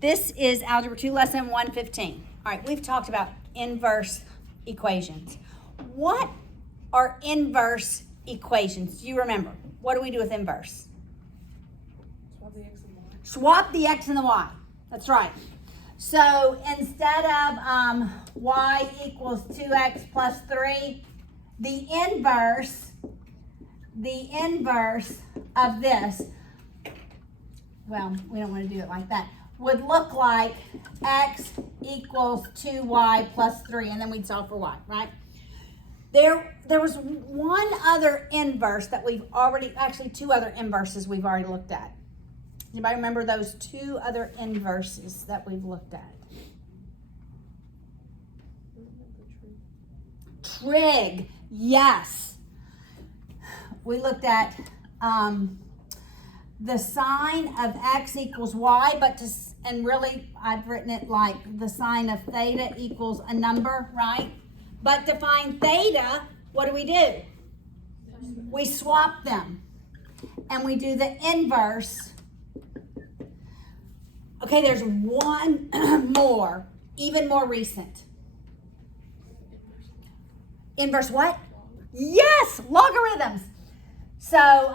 This is Algebra 2, Lesson 115. All right, we've talked about inverse equations. What are inverse equations? Do you remember? What do we do with inverse? Swap the x and y. Swap the x and the y. That's right. So instead of y equals 2x plus 3, the inverse of this, well, we don't want to do it like that, would look like x equals 2y plus 3, and then we'd solve for y, right? There was one other inverse that we've already, actually two other inverses we've already looked at. Anybody remember those two other inverses that we've looked at? Trig, yes. We looked at the sine of x equals y, and really I've written it like the sine of theta equals a number, right? But to find theta, what do? We swap them. And we do the inverse. Okay, there's one more, even more recent. Inverse what? Yes, logarithms. So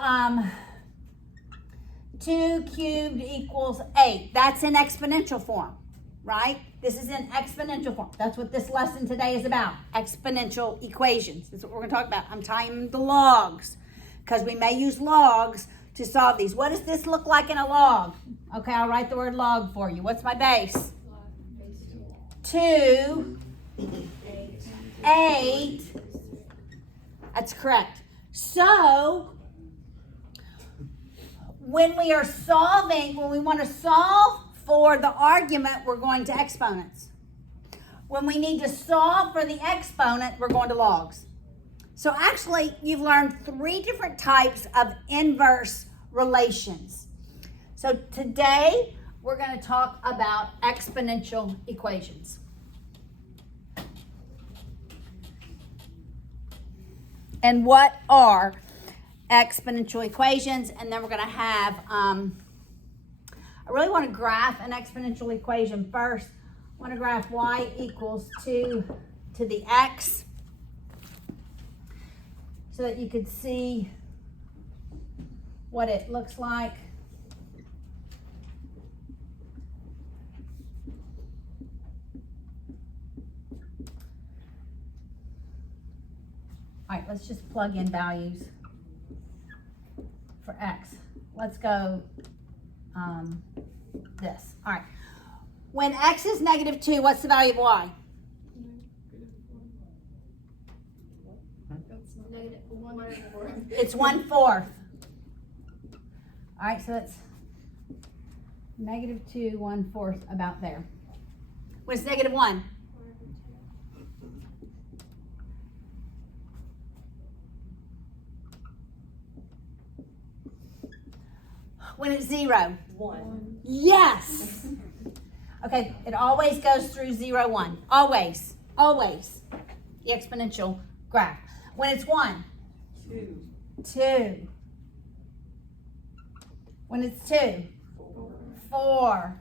2 cubed equals 8. That's in exponential form, right? This is in exponential form. That's what this lesson today is about, exponential equations. That's what we're going to talk about. I'm tying the logs because we may use logs to solve these. What does this look like in a log? Okay, I'll write the word log for you. What's my base? 2, 8. That's correct. So, when we want to solve for the argument, we're going to exponents. When we need to solve for the exponent, we're going to logs. So actually, you've learned 3 different types of inverse relations. So today, we're going to talk about exponential equations. And what are exponential equations? And then we're going to have, I really want to graph an exponential equation first. I want to graph y equals 2 to the x so that you could see what it looks like. All right, let's just plug in values for x. Let's go this. All right. When x is -2, what's the value of y? It's 1/4. All right, so that's -2, 1/4, about there. When it's -1? When it's 0? 1. Yes. Okay, it always goes through 0, 1. Always. Always. The exponential graph. When it's 1? 2. 2. When it's 2? 4.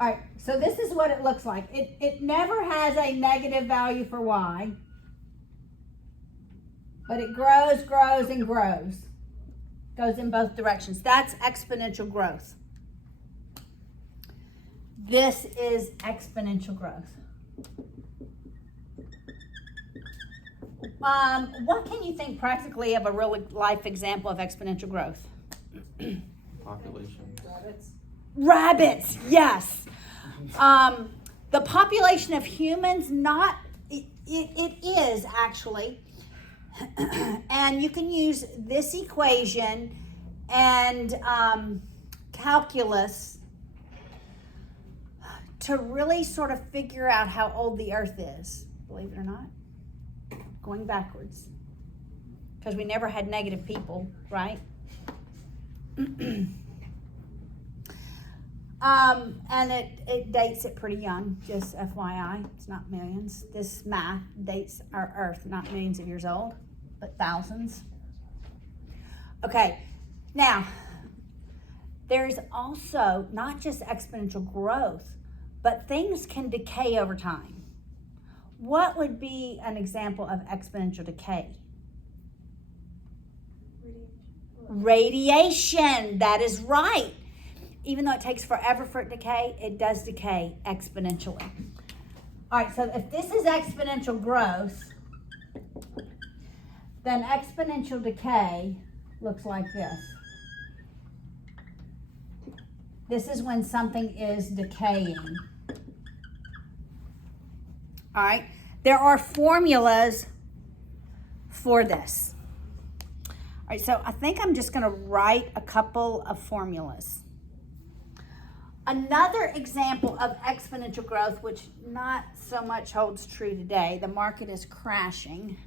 All right, so this is what it looks like. It never has a negative value for y, but it grows, grows, and grows. Goes in both directions. That's exponential growth. This is exponential growth. What can you think practically of a real life example of exponential growth? Population. Rabbits, yes. The population of humans, it is actually. And you can use this equation and calculus to really sort of figure out how old the earth is, believe it or not. Going backwards. Because we never had negative people, right? And it dates it pretty young, just FYI. It's not millions. This math dates our earth, not millions of years old, but thousands. Okay, now, there's also not just exponential growth, but things can decay over time. What would be an example of exponential decay? Radiation. That is right. Even though it takes forever for it to decay, it does decay exponentially. All right, so if this is exponential growth, then exponential decay looks like this. This is when something is decaying. All right, there are formulas for this. All right, so I think I'm just going to write a couple of formulas. Another example of exponential growth, which not so much holds true today, the market is crashing.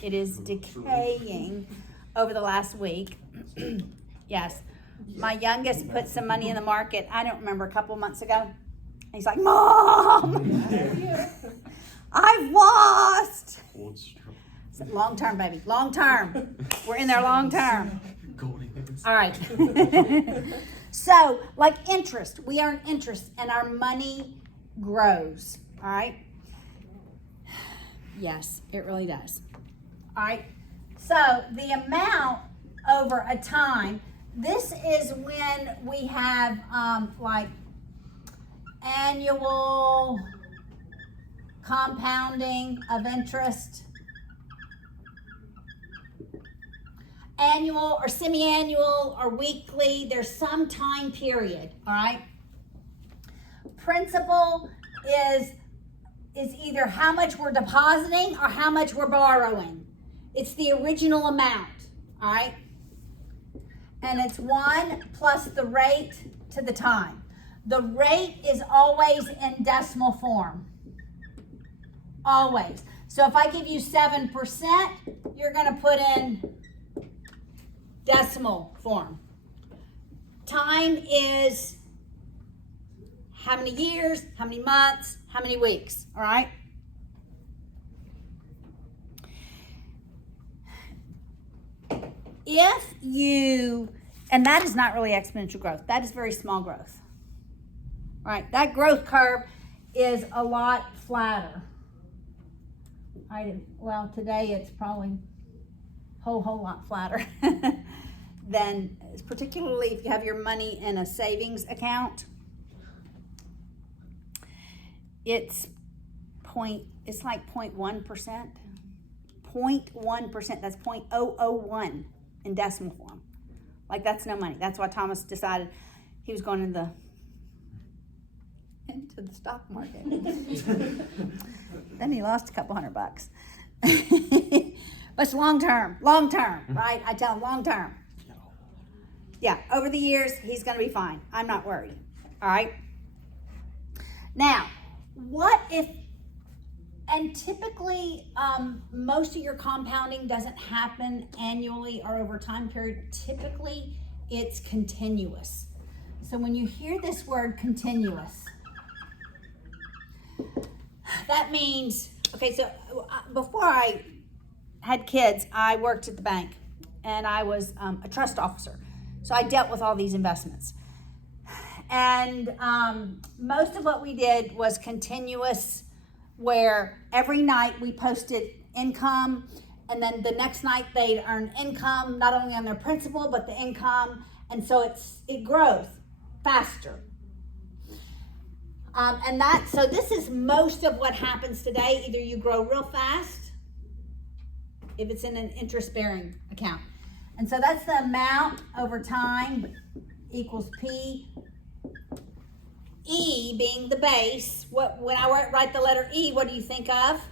It is decaying over the last week. Yes. My youngest put some money in the market, I don't remember, a couple months ago. He's like, Mom, I've lost. Long term, baby. Long term. We're in there long term. All right. So, like interest, we earn interest and our money grows. All right. Yes, it really does. All right. So, the amount over a time, this is when we have like annual compounding of interest, annual or semi-annual or weekly. There's some time period, all right? Principal is either how much we're depositing or how much we're borrowing. It's the original amount, all right? And it's 1 plus the rate to the time. The rate is always in decimal form. Always. So if I give you 7%, you're going to put in decimal form. Time is how many years, how many months, how many weeks, all right? If you, and that is not really exponential growth, that is very small growth. All right, that growth curve is a lot flatter. Well, today it's probably whole lot flatter than, particularly if you have your money in a savings account. It's like 0.1%. 0.1%, that's 0.001 in decimal form. Like, that's no money. That's why Thomas decided he was going into the stock market. Then he lost a couple $100. But it's long term, right? I tell him long term. Yeah, over the years, he's going to be fine. I'm not worried. All right? Now, what if, and typically, most of your compounding doesn't happen annually or over time period. Typically, it's continuous. So when you hear this word continuous, that means, okay, so before I had kids, I worked at the bank and I was a trust officer. So I dealt with all these investments. And most of what we did was continuous, where every night we posted income, and then the next night they'd earn income, not only on their principal, but the income. And so it grows faster. So this is most of what happens today. Either you grow real fast, if it's in an interest-bearing account. And so that's the amount over time equals P. E being the base. When I write the letter E, what do you think of?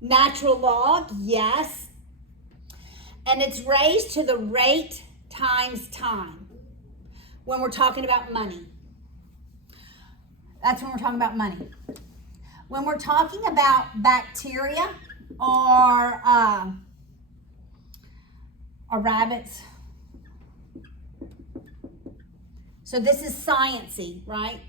Natural log, yes. And it's raised to the rate times time when we're talking about money. That's when we're talking about money. When we're talking about bacteria or rabbits, so this is sciencey, right?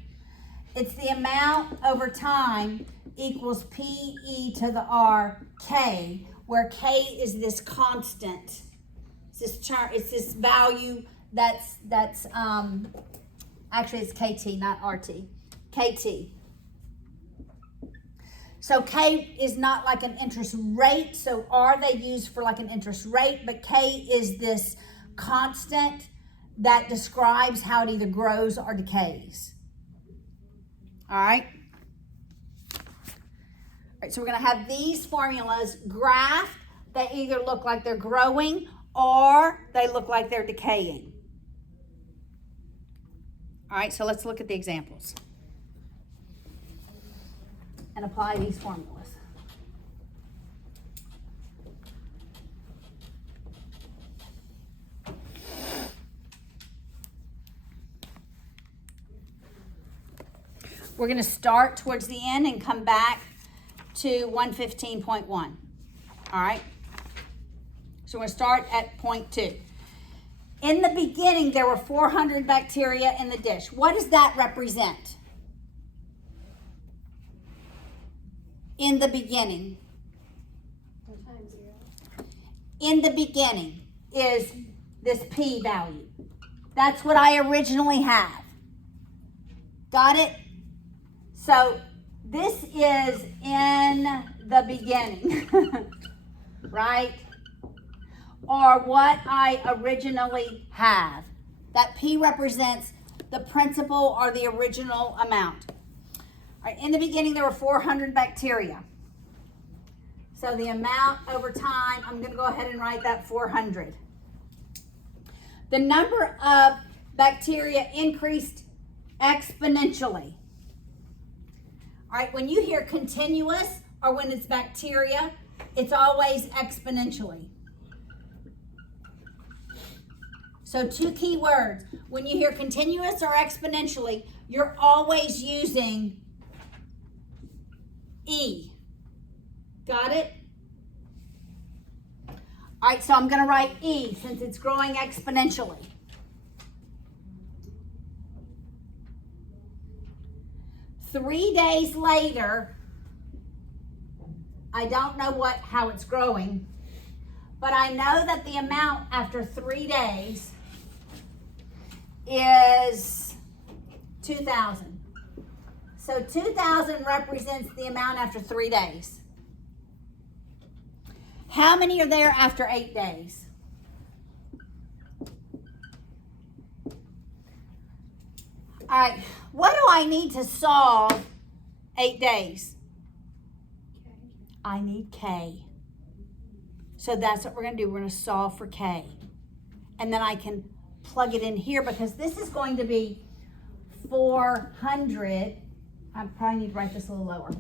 It's the amount over time equals P-E to the R K, where K is this constant. It's this value that's actually it's KT, not RT. KT. So K is not like an interest rate. So R they use for like an interest rate, but K is this constant that describes how it either grows or decays. All right. All right, so we're going to have these formulas graphed. They either look like they're growing or they look like they're decaying. All right, so let's look at the examples and apply these formulas. We're going to start towards the end and come back to 115.1. All right? So we're going to start at point 2. In the beginning, there were 400 bacteria in the dish. What does that represent? In the beginning. Times 0. In the beginning is this P value. That's what I originally have. Got it? So this is in the beginning, right? Or what I originally have. That P represents the principal or the original amount. All right, in the beginning, there were 400 bacteria. So the amount over time, I'm going to go ahead and write that 400. The number of bacteria increased exponentially. All right, when you hear continuous or when it's bacteria, it's always exponentially. So 2 key words. When you hear continuous or exponentially, you're always using E. Got it? All right, so I'm going to write E since it's growing exponentially. Three days later, I don't know how it's growing, but I know that the amount after 3 days is 2,000. So 2,000 represents the amount after 3 days. How many are there after 8 days? All right, what do I need to solve 8 days? I need K. So that's what we're going to do. We're going to solve for K. And then I can plug it in here because this is going to be 400. I probably need to write this a little lower.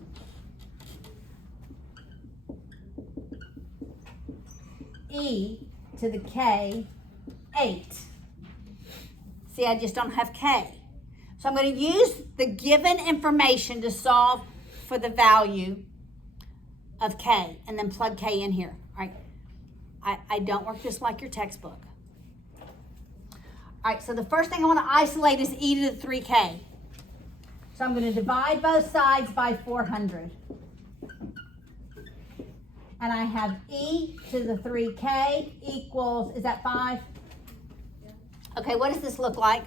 E to the K, 8. See, I just don't have K. So I'm going to use the given information to solve for the value of K and then plug K in here. All right. I don't work just like your textbook. All right, so the first thing I want to isolate is E to the 3K. So I'm going to divide both sides by 400. And I have E to the 3K equals, is that 5? Yeah. Okay, what does this look like?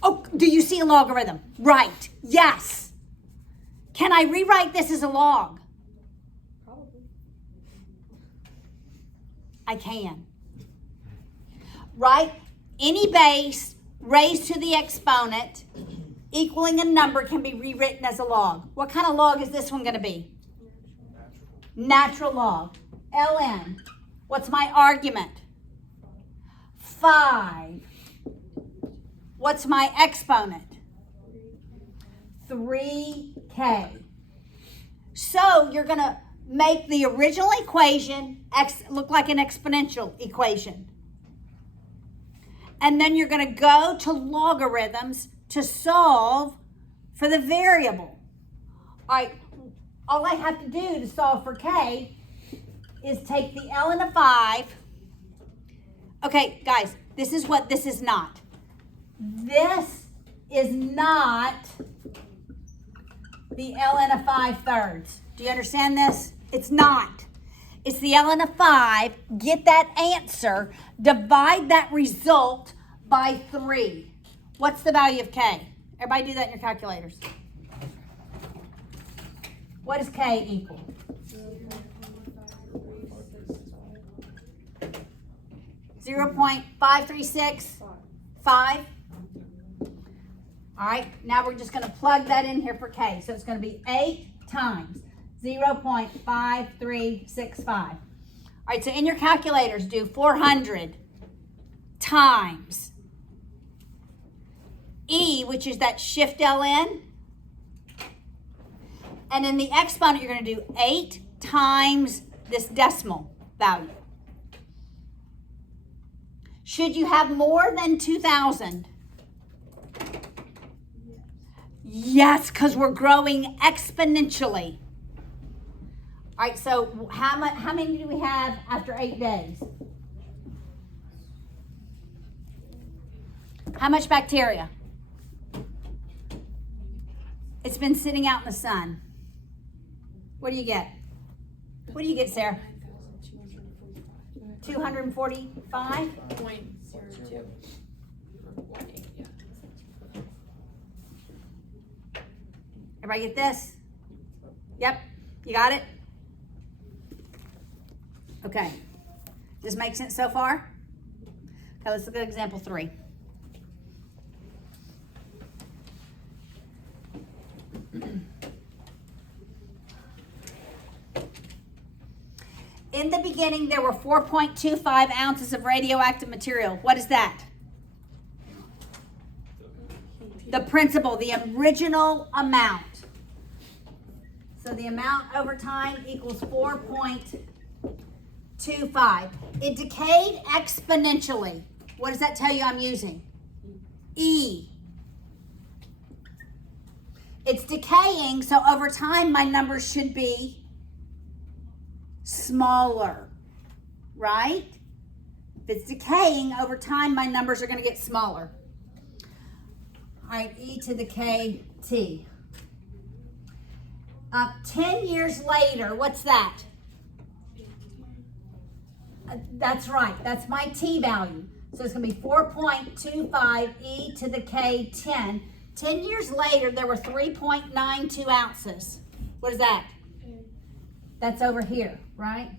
Oh, do you see a logarithm? Right, yes. Can I rewrite this as a log? Probably. I can. Right? Any base raised to the exponent equaling a number can be rewritten as a log. What kind of log is this one going to be? Natural log. ln. What's my argument? 5. What's my exponent? 3K. So you're going to make the original equation look like an exponential equation. And then you're going to go to logarithms to solve for the variable. All right, all I have to do to solve for K is take the ln of 5. Okay, guys, this is what this is not. This is not the ln of 5 thirds. Do you understand this? It's not. It's the ln of 5. Get that answer. Divide that result by 3. What's the value of k? Everybody do that in your calculators. What does k equal? 0.536. 5. All right, now we're just going to plug that in here for k. So it's going to be 8 times 0.5365. All right, so in your calculators, do 400 times E, which is that shift ln. And in the exponent, you're going to do 8 times this decimal value. Should you have more than 2,000? Yes, because we're growing exponentially. All right, so how many do we have after 8 days? How much bacteria? It's been sitting out in the sun. What do you get? What do you get, Sarah? 245? 0.02. Everybody get this? Yep, you got it? Okay. Does this make sense so far? Okay, let's look at example 3. In the beginning, there were 4.25 ounces of radioactive material. What is that? The principal, the original amount. So the amount over time equals 4.25. It decayed exponentially. What does that tell you I'm using? E. It's decaying, so over time my numbers should be smaller, right? If it's decaying over time, my numbers are going to get smaller. All right, e to the kt. 10 years later, what's that? That's right, that's my t value. So it's going to be 4.25 e to the k 10. 10 years later, there were 3.92 ounces. What is that? That's over here, right?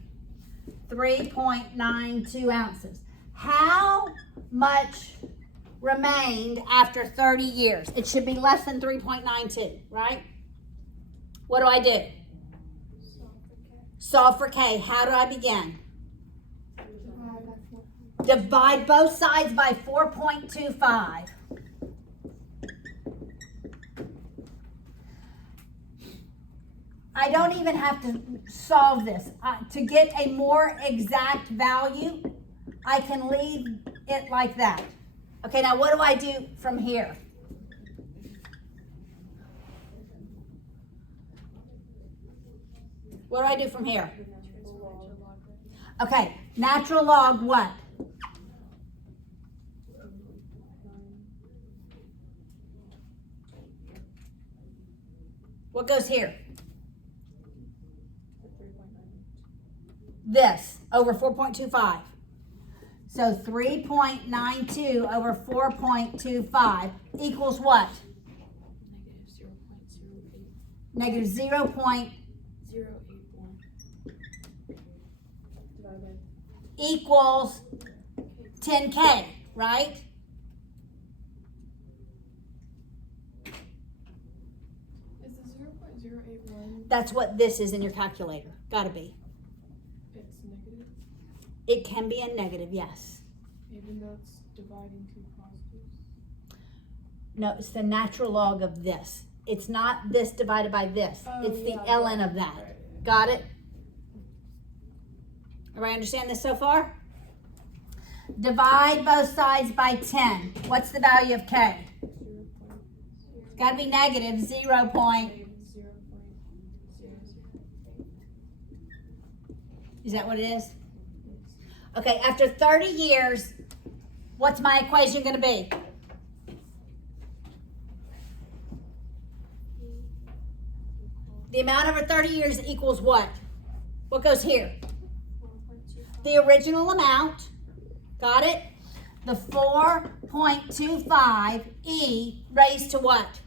3.92 ounces. How much remained after 30 years? It should be less than 3.92, right? What do I do? Solve for k. How do I begin? Divide both sides by 4.25. I don't even have to solve this. To get a more exact value, I can leave it like that. Okay, now what do I do from here? What do I do from here? Okay, natural log what? What goes here? This over 4.25. So 3.92 over 4.25 equals what? Negative 0.081 equals 10k, right? Is the 0.081? That's what this is in your calculator. Gotta be. It's negative, It can be a negative, yes. even though it's dividing two positives. No, it's the natural log of this. It's not this divided by this. Oh, It's the yeah, ln of that. right. Got it? Everybody understand this so far? Divide both sides by 10. What's the value of k? It's got to be negative 0. Is that what it is? Okay, after 30 years, what's my equation going to be? The amount over 30 years equals what? What goes here? the original amount. Got it? The 4.25 e raised to what?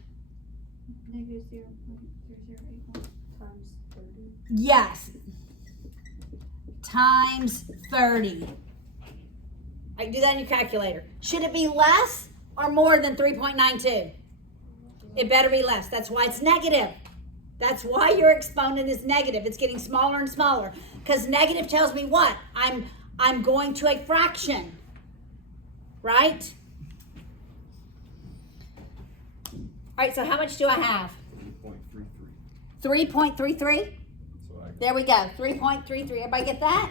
Negative 0.0081 times 30. Yes. Times 30. I can do that in your calculator. Should it be less or more than 3.92? It better be less. That's why it's negative. That's why your exponent is negative. It's getting smaller and smaller. Because negative tells me what? I'm going to a fraction. Right? All right, so how much do I have? 3.33. 3.33? There we go, 3.33. Everybody get that?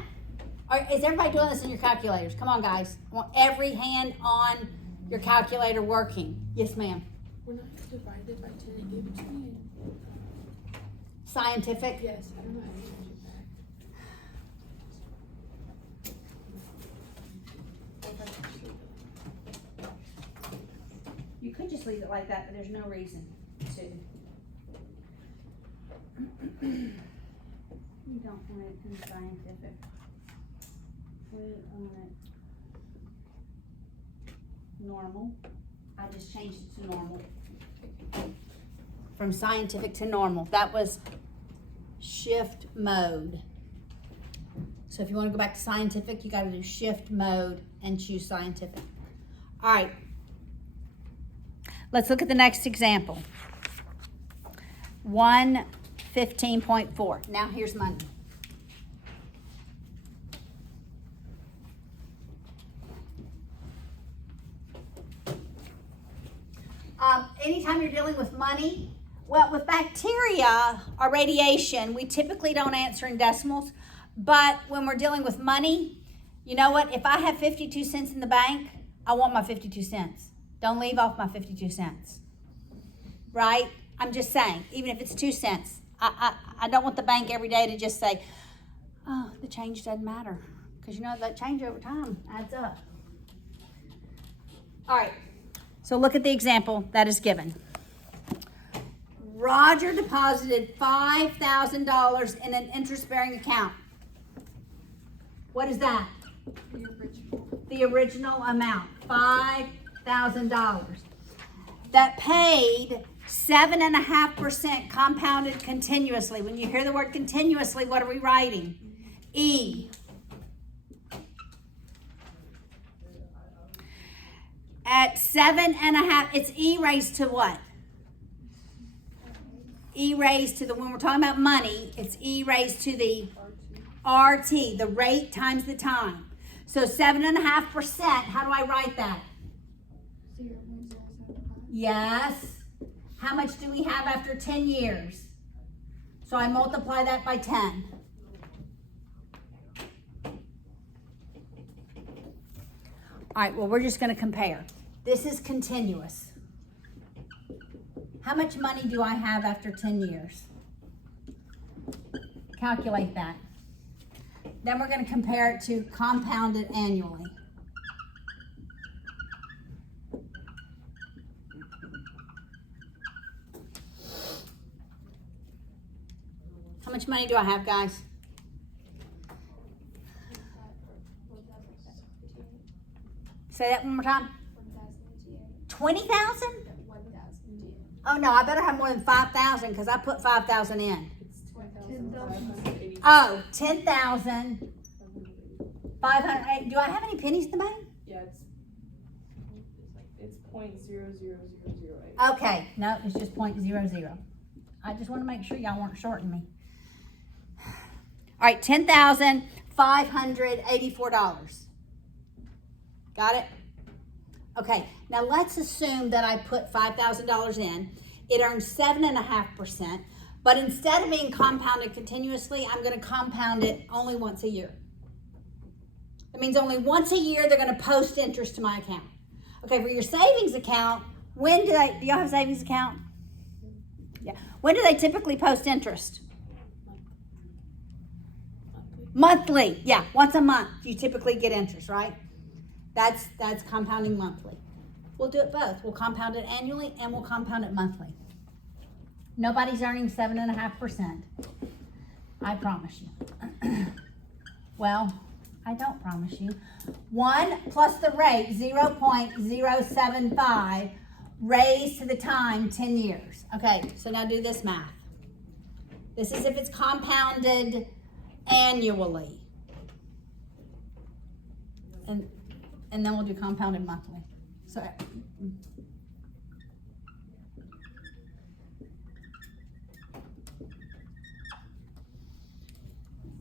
Or is everybody doing this in your calculators? Come on, guys. I want every hand on your calculator working. Yes, ma'am. We're not divided by 10. It gave it to me in, Scientific? yes, I don't know how to change it back. You could just leave it like that, but there's no reason to. We don't want it in scientific. We want it normal. I just changed it to normal. From scientific to normal. That was shift mode. So if you want to go back to scientific, you got to do shift mode and choose scientific. All right. Let's look at the next example. 115.4. Now here's money. Anytime you're dealing with money, well, with bacteria or radiation, we typically don't answer in decimals. But when we're dealing with money, you know what? If I have 52 cents in the bank, I want my 52 cents. Don't leave off my 52 cents. Right? I'm just saying, even if it's 2 cents, I don't want the bank every day to just say, oh, the change doesn't matter. Because you know that change over time adds up. All right. So look at the example that is given. Roger deposited $5,000 in an interest-bearing account. What is that? The original. The original amount, $5,000. That paid 7.5% compounded continuously. When you hear the word continuously, what are we writing? E. At 7.5, it's E raised to what? E raised to the, when we're talking about money, it's E raised to the RT, the rate times the time. So 7.5%, how do I write that? 0.075. Yes. How much do we have after 10 years? So I multiply that by 10. All right, well, we're just going to compare. This is continuous. How much money do I have after 10 years? Calculate that. Then we're going to compare it to compounded annually. How much money do I have, guys? Say that one more time. 20,000? Oh no, I better have more than 5,000 because I put 5,000 in. Oh, 10,500. Do I have any pennies in the bank? Yeah, it's 0.00008. Okay, no, it's just 0.00. I just want to make sure y'all weren't shorting me. All right, $10,584. Got it? Okay, now let's assume that I put $5,000 in. It earns 7.5%, but instead of being compounded continuously, I'm going to compound it only once a year. That means only once a year they're going to post interest to my account. Okay, for your savings account, do y'all have a savings account? Yeah. When do they typically post interest? Monthly. Yeah, once a month you typically get interest, right? That's compounding monthly. We'll do it both. We'll compound it annually and we'll compound it monthly. Nobody's earning 7.5%. I promise you. Well, I don't promise you. 1 plus the rate, 0.075, raised to the time 10 years. Okay, so now do this math. This is if it's compounded annually. And then we'll do compounded monthly. So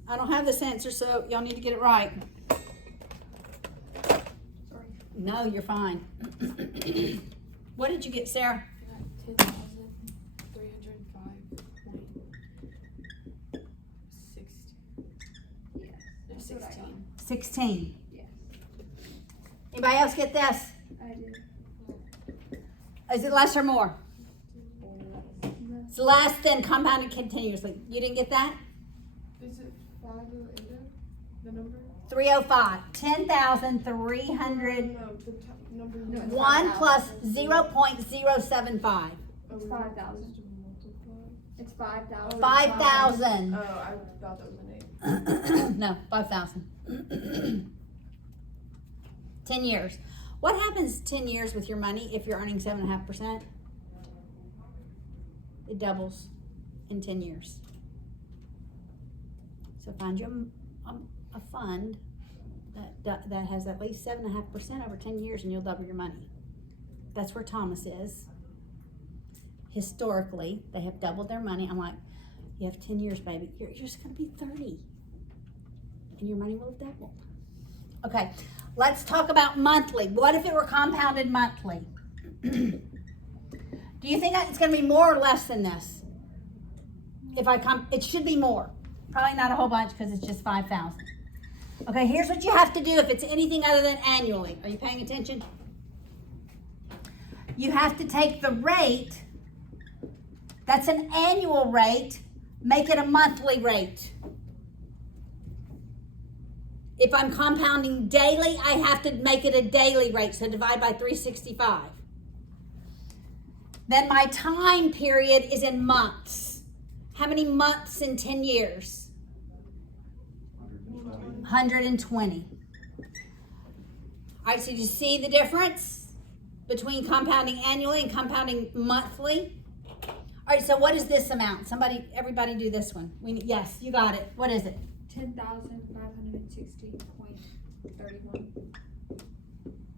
I don't have this answer, so y'all need to get it right. Sorry. No, you're fine. What did you get, Sarah? 10,305.60. Yes. 16. 16. Yes. Anybody else get this? I did. Is it less or more? No. It's less than compounded continuously. You didn't get that? Is it 508? The number? 305. 10,300. No, the number. No, it's 1 plus It's 0.075. 5,000. It's 5,000. 5,000. Oh, I thought that was an 8. No, 5,000. 10 years. What happens 10 years with your money if you're earning 7.5%? It doubles in 10 years. So find you a fund that has at least 7.5% over 10 years and you'll double your money. That's where Thomas is. Historically, they have doubled their money. I'm like, you have 10 years, baby. You're just going to be 30. And your money will have doubled. Okay, let's talk about monthly. What if it were compounded monthly? Do you think it's going to be more or less than this? It should be more. Probably not a whole bunch because it's just 5,000. Okay, here's what you have to do if it's anything other than annually. Are you paying attention? You have to take the rate, that's an annual rate, make it a monthly rate. If I'm compounding daily, I have to make it a daily rate, so divide by 365. Then my time period is in months. How many months in 10 years? 120. All right, so you see the difference between compounding annually and compounding monthly? All right, so what is this amount? Everybody do this one. Yes, you got it. What is it? 10,560.31.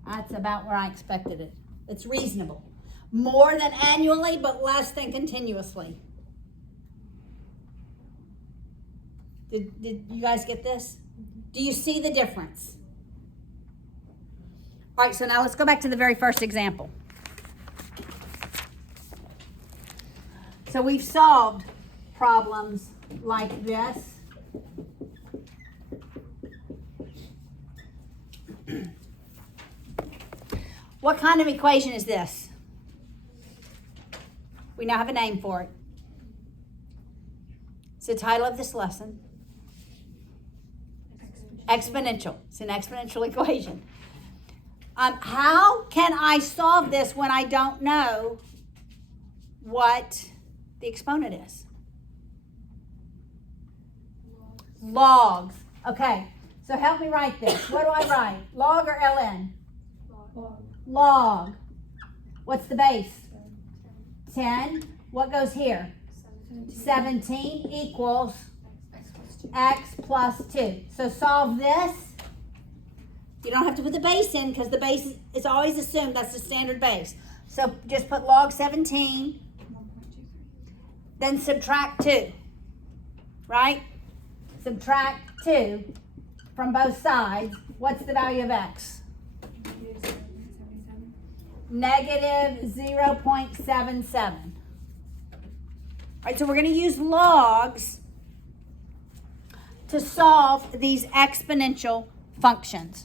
That's about where I expected it. It's reasonable. More than annually, but less than continuously. Did you guys get this? Do you see the difference? All right, so now let's go back to the very first example. So we've solved problems like this. What kind of equation is this? We now have a name for it. It's the title of this lesson. Exponential. It's an exponential equation. How can I solve this when I don't know what the exponent is? Logs. Okay, so help me write this. What do I write? Log or ln? Log. What's the base? 10. What goes here? 17 equals x plus 2. So solve this. You don't have to put the base in because the base is always assumed. That's the standard base. So just put log 17. Then subtract 2. Right? Subtract 2 from both sides. What's the value of x? Negative 0.77. All right, so we're going to use logs to solve these exponential functions.